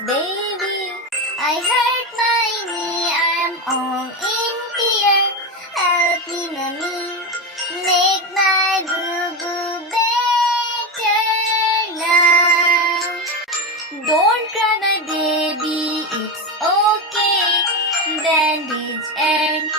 baby. I hurt my knee, I'm all in tear. Help me, mommy, make my boo-boo better now. Don't cry, my baby, it's okay. Bandage and